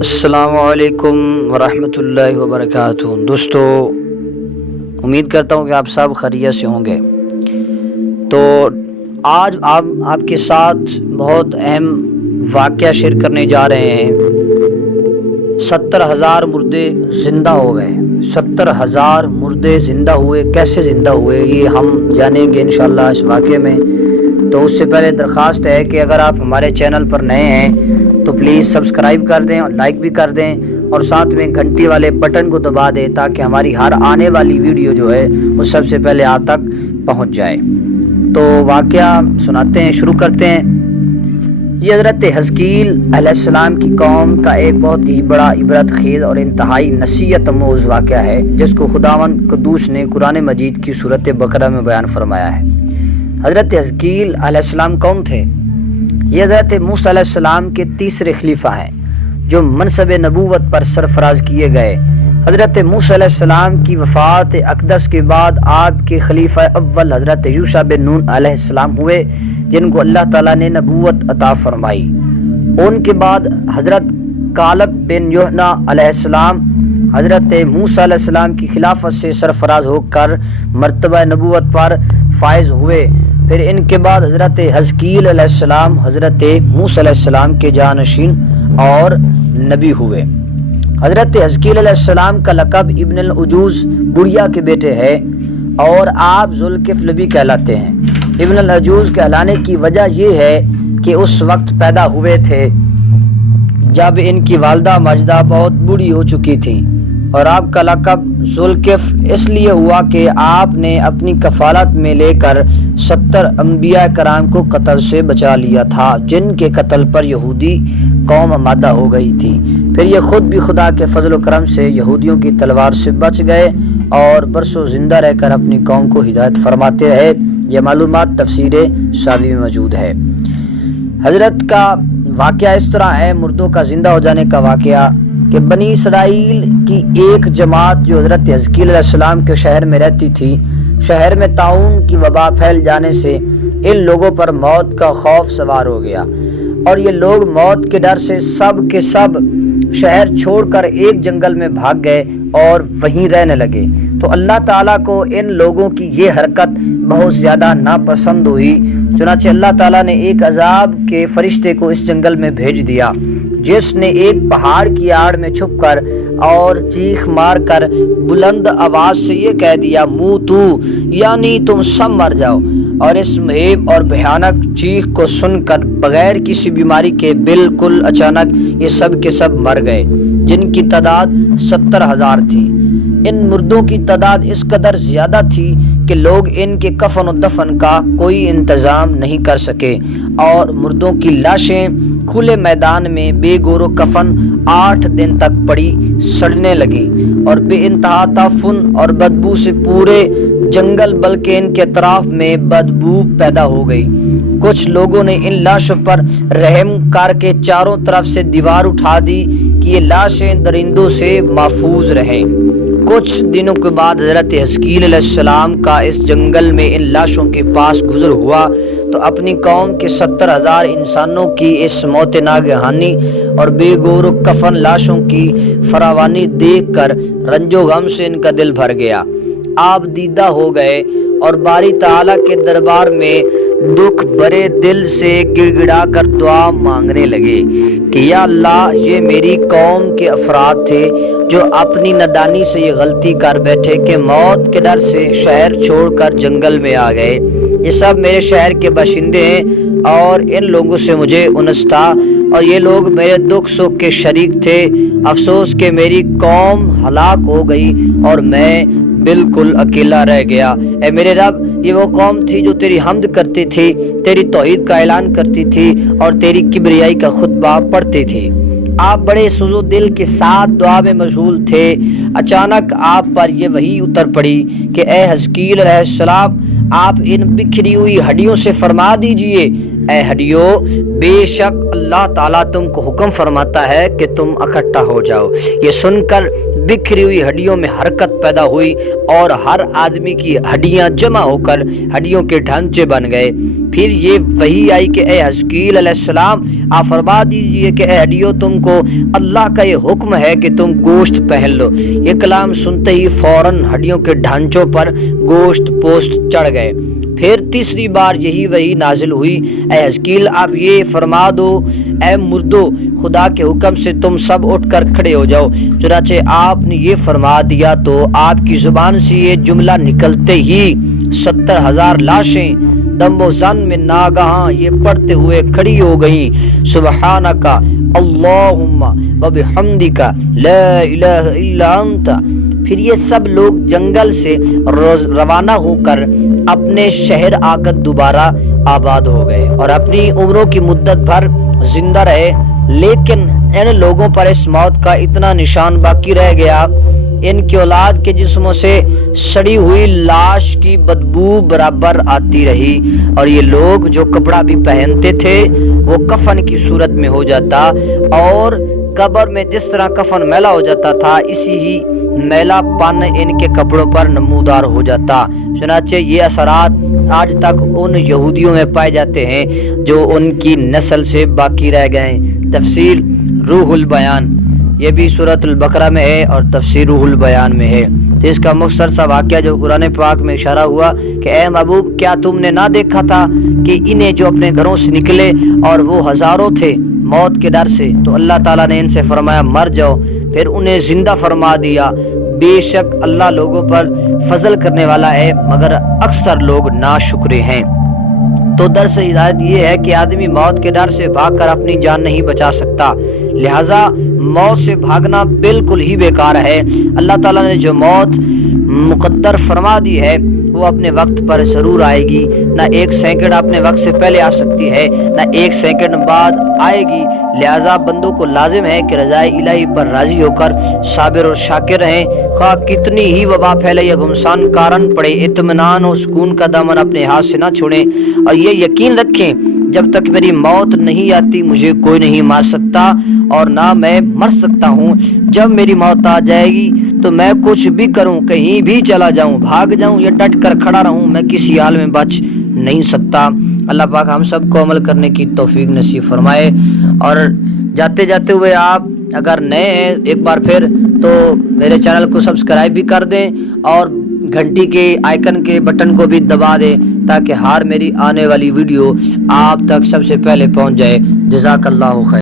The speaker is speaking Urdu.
السلام علیکم ورحمۃ اللہ وبرکاتہ۔ دوستو، امید کرتا ہوں کہ آپ سب خیریت سے ہوں گے۔ تو آج آپ کے ساتھ بہت اہم واقعہ شیئر کرنے جا رہے ہیں۔ 70,000 مردے زندہ ہو گئے۔ 70,000 مردے زندہ ہوئے۔ کیسے زندہ ہوئے یہ ہم جانیں گے انشاءاللہ اس واقعے میں۔ تو اس سے پہلے درخواست ہے کہ اگر آپ ہمارے چینل پر نئے ہیں تو پلیز سبسکرائب کر دیں اور لائک بھی کر دیں، اور ساتھ میں گھنٹی والے بٹن کو دبا دیں تاکہ ہماری ہر آنے والی ویڈیو جو ہے وہ سب سے پہلے آپ تک پہنچ جائے۔ تو واقعہ سناتے ہیں، شروع کرتے ہیں۔ یہ حضرت حزقیل علیہ السلام کی قوم کا ایک بہت ہی بڑا عبرت خیز اور انتہائی نصیحت آموز واقعہ ہے، جس کو خداوند قدوس نے قرآن مجید کی سورۃ بقرہ میں بیان فرمایا ہے۔ حضرت حزقیل علیہ السلام کون تھے؟ یہ حضرت موسیٰ علیہ السلام کے تیسرے خلیفہ ہیں جو منصب نبوت پر سرفراز کیے گئے۔ حضرت موسیٰ علیہ السلام کی وفات اقدس کے بعد آپ کے خلیفہ اول حضرت یوشع بن نون علیہ السلام ہوئے، جن کو اللہ تعالیٰ نے نبوت عطا فرمائی۔ ان کے بعد حضرت کالب بن یحنہ علیہ السلام حضرت موسیٰ علیہ السلام کی خلافت سے سرفراز ہو کر مرتبہ نبوت پر فائز ہوئے۔ پھر ان کے بعد حضرت حزقیل علیہ السلام حضرت موسیٰ علیہ السلام کے جانشین اور نبی ہوئے۔ حضرت حزقیل علیہ السلام کا لقب ابن العجوز، بڑھیا کے بیٹے ہے، اور آپ ذوالکفل بھی کہلاتے ہیں۔ ابن العجوز کہلانے کی وجہ یہ ہے کہ اس وقت پیدا ہوئے تھے جب ان کی والدہ ماجدہ بہت بوڑھی ہو چکی تھیں، اور آپ کا لقب ذوالکفل اس لیے ہوا کہ آپ نے اپنی کفالت میں لے کر 70 انبیاء کرام کو قتل سے بچا لیا تھا، جن کے قتل پر یہودی قوم آمادہ ہو گئی تھی۔ پھر یہ خود بھی خدا کے فضل و کرم سے یہودیوں کی تلوار سے بچ گئے اور برسوں زندہ رہ کر اپنی قوم کو ہدایت فرماتے رہے۔ یہ معلومات تفسیر ساوی میں موجود ہے۔ حضرت کا واقعہ اس طرح ہے، مردوں کا زندہ ہو جانے کا واقعہ، کہ بنی اسرائیل کی ایک جماعت جو حضرت حزقیل علیہ السلام کے شہر میں رہتی تھی، شہر میں طاعون کی وبا پھیل جانے سے ان لوگوں پر موت کا خوف سوار ہو گیا، اور یہ لوگ موت کے ڈر سے سب کے سب شہر چھوڑ کر ایک جنگل میں بھاگ گئے اور وہیں رہنے لگے۔ تو اللہ تعالیٰ کو ان لوگوں کی یہ حرکت بہت زیادہ ناپسند ہوئی، چنانچہ اللہ تعالیٰ نے ایک عذاب کے فرشتے کو اس جنگل میں بھیج دیا، جس نے ایک پہاڑ کی آڑ میں چھپ کر اور چیخ مار کر بلند آواز سے یہ کہہ دیا، موتو، یعنی تم سب مر جاؤ۔ اور اس مہیب اور بھیانک چیخ کو سن کر بغیر کسی بیماری کے بالکل اچانک یہ سب کے سب مر گئے، جن کی تعداد 70,000 تھی۔ ان مردوں کی تعداد اس قدر زیادہ تھی کہ لوگ ان کے کفن و دفن کا کوئی انتظام نہیں کر سکے، اور مردوں کی لاشیں کھلے میدان میں بے گور و کفن 8 دن تک پڑی سڑنے لگی، اور بے انتہا تعفن اور بدبو سے پورے جنگل بلکہ ان کے اطراف میں بدبو پیدا ہو گئی۔ کچھ لوگوں نے ان لاشوں پر رحم کر کے چاروں طرف سے دیوار اٹھا دی کہ یہ لاشیں درندوں سے محفوظ رہیں۔ کچھ دنوں کے بعد حضرت حزقیل علیہ السلام کا اس جنگل میں ان لاشوں کے پاس گزر ہوا تو اپنی قوم کے 70,000 انسانوں کی اس موت ناگہانی اور بے گور و کفن لاشوں کی فراوانی دیکھ کر رنج و غم سے ان کا دل بھر گیا۔ آپ دیدہ ہو گئے اور باری تعالیٰ کے دربار میں دکھ بھرے دل سے گڑ گڑا کر دعا مانگنے لگے کہ یا اللہ، یہ میری قوم کے افراد تھے جو اپنی نادانی سے یہ غلطی کر بیٹھے کہ موت کے ڈر سے شہر چھوڑ کر جنگل میں آ گئے۔ یہ سب میرے شہر کے باشندے ہیں اور ان لوگوں سے مجھے انس تھا، اور یہ لوگ میرے دکھ سکھ کے شریک تھے۔ افسوس کہ میری قوم ہلاک ہو گئی اور میں بالکل اکیلا رہ گیا۔ اے میرے رب، یہ وہ قوم تھی جو تیری حمد کرتی تھی، تیری توحید کا اعلان کرتی تھی اور تیری کبریائی کا خطبہ پڑھتی تھی۔ آپ بڑے سوز و دل کے ساتھ دعا میں مشغول تھے۔ اچانک آپ پر یہ وحی اتر پڑی کہ اے حزقیل علیہ السلام، آپ ان بکھری ہوئی ہڈیوں سے فرما دیجئے، اے ہڈیو بے شک اللہ تعالیٰ تم کو حکم فرماتا ہے کہ تم اکٹھا ہو جاؤ۔ یہ سن کر بکھری ہوئی ہڈیوں میں حرکت پیدا ہوئی اور ہر آدمی کی ہڈیاں جمع ہو کر ہڈیوں کے ڈھانچے بن گئے۔ پھر یہ وحی آئی کہ اے حزقیل علیہ السلام آپ فرما دیجئے کہ اے ہڈیو تم کو اللہ کا یہ حکم ہے کہ تم گوشت پہن لو۔ یہ کلام سنتے ہی فوراً ہڈیوں کے ڈھانچوں پر گوشت پوست چڑھ گئے۔ پھر تیسری بار یہی وحی نازل ہوئی، اے حزقیل آپ یہ فرما دو اے مردو خدا کے حکم سے تم سب اٹھ کر کھڑے ہو جاؤ۔ چنانچہ آپ نے یہ فرما دیا تو آپ کی زبان سے یہ جملہ نکلتے ہی 70,000 لاشیں دم و زن میں ناگہاں یہ پڑھتے ہوئے کھڑی ہو گئیں، سبحانک اللہم وبحمدک لا الہ الا انت۔ پھر یہ سب لوگ جنگل سے روانہ ہو کر اپنے شہر آ کر دوبارہ آباد ہو گئے اور اپنی عمروں کی مدت بھر زندہ رہے۔ لیکن ان لوگوں پر اس موت کا اتنا نشان باقی رہ گیا، ان کی اولاد کے جسموں سے سڑی ہوئی لاش کی بدبو برابر آتی رہی، اور یہ لوگ جو کپڑا بھی پہنتے تھے وہ کفن کی صورت میں ہو جاتا، اور قبر میں جس طرح کفن میلا ہو جاتا تھا اسی ہی میلا پن ان کے کپڑوں پر نمودار ہو جاتا۔ چنانچہ یہ اثرات آج تک ان یہودیوں میں پائے جاتے ہیں جو ان کی نسل سے باقی رہ گئے۔ تفسیر روح البیان، یہ بھی سورۃ البقرہ میں ہے اور تفسیر روح البیان میں ہے۔ تو اس کا مختصر سا واقعہ جو قرآن پاک میں اشارہ ہوا کہ اے محبوب کیا تم نے نہ دیکھا تھا کہ انہیں جو اپنے گھروں سے نکلے اور وہ ہزاروں تھے موت کے ڈر سے، تو اللہ تعالیٰ نے ان سے فرمایا مر جاؤ، پھر انہیں زندہ فرما دیا۔ بے شک اللہ لوگوں پر فضل کرنے والا ہے مگر اکثر لوگ ناشکرے ہیں۔ تو درس ہدایت یہ ہے کہ آدمی موت کے ڈر سے بھاگ کر اپنی جان نہیں بچا سکتا، لہٰذا موت سے بھاگنا بالکل ہی بیکار ہے۔ اللہ تعالیٰ نے جو موت مقدر فرما دی ہے وہ اپنے وقت پر ضرور آئے گی، نہ ایک سیکنڈ اپنے وقت سے پہلے آ سکتی ہے نہ ایک سیکنڈ بعد آئے گی۔ لہٰذا بندوں کو لازم ہے کہ رضائے الہی پر راضی ہو کر صابر اور شاکر رہیں، خواہ کتنی ہی وبا پھیلے یا گمسان کارن پڑے، اطمینان اور سکون کا دامن اپنے ہاتھ سے نہ چھوڑیں، اور یہ یقین رکھیں جب تک میری موت نہیں آتی مجھے کوئی نہیں مار سکتا اور نہ میں مر سکتا ہوں۔ جب میری موت آ جائے گی تو میں کچھ بھی کروں، کہیں بھی چلا جاؤں، بھاگ جاؤں یا ڈٹ کر کھڑا رہوں، میں کسی حال میں بچ نہیں سکتا۔ اللہ پاک ہم سب کو عمل کرنے کی توفیق نصیب فرمائے۔ اور جاتے جاتے ہوئے آپ اگر نئے ہیں ایک بار پھر تو میرے چینل کو سبسکرائب بھی کر دیں اور گھنٹی کے آئیکن کے بٹن کو بھی دبا دیں تاکہ ہر میری آنے والی ویڈیو آپ تک سب سے پہلے پہنچ جائے۔ جزاک اللہ خیر۔